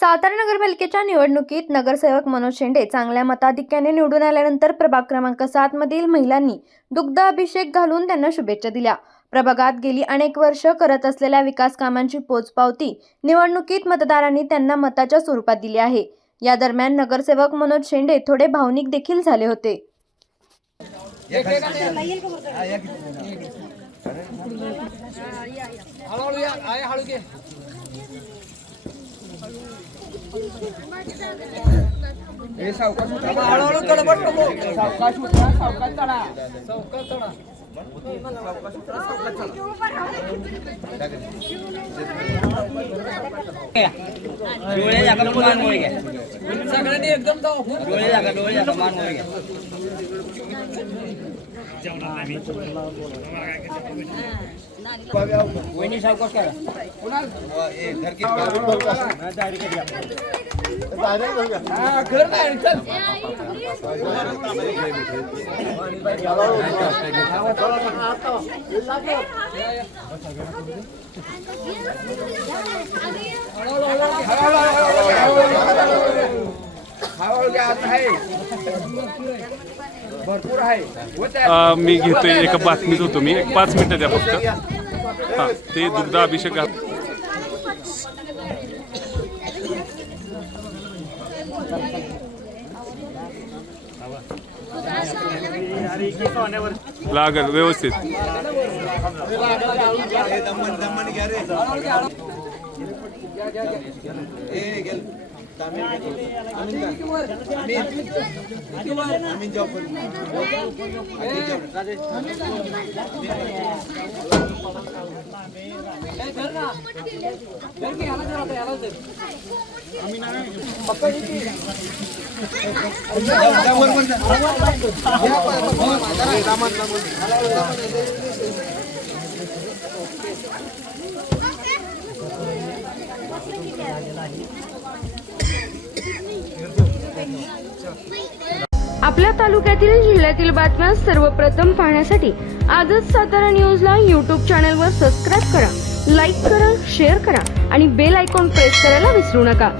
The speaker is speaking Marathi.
सातारा नगरपालिकेच्या निवडणुकीत नगरसेवक मनोज शेंडे चांगल्या मताधिक्याने निवडून आल्यानंतर प्रभाग क्रमांक 7 मधील महिलांनी दुग्ध अभिषेक घालून त्यांना शुभेच्छा दिल्या। प्रभागात गेली अनेक वर्ष करत असलेल्या विकास कामांची पोचपावती निवडणुकीत मतदारांनी त्यांना मताच्या स्वरूपात दिली आहे। या दरम्यान नगरसेवक मनोज शेंडे थोडे भावनिक देखील झाले होते। मी घेतोय एका बातमीत होतो मी 5 मिनिटं द्या फक्त। हां, ते दुग्ध अभिषेक लागल व्यवस्थित। आपल्या तालुक्यातील जिल्ह्यातील बातम्या सर्वप्रथम पाहण्यासाठी आजच सातारा न्यूजला YouTube चॅनलवर सबस्क्राइब करा, लाईक करा, शेअर करा आणि बेल आयकॉन प्रेस करायला विसरू नका।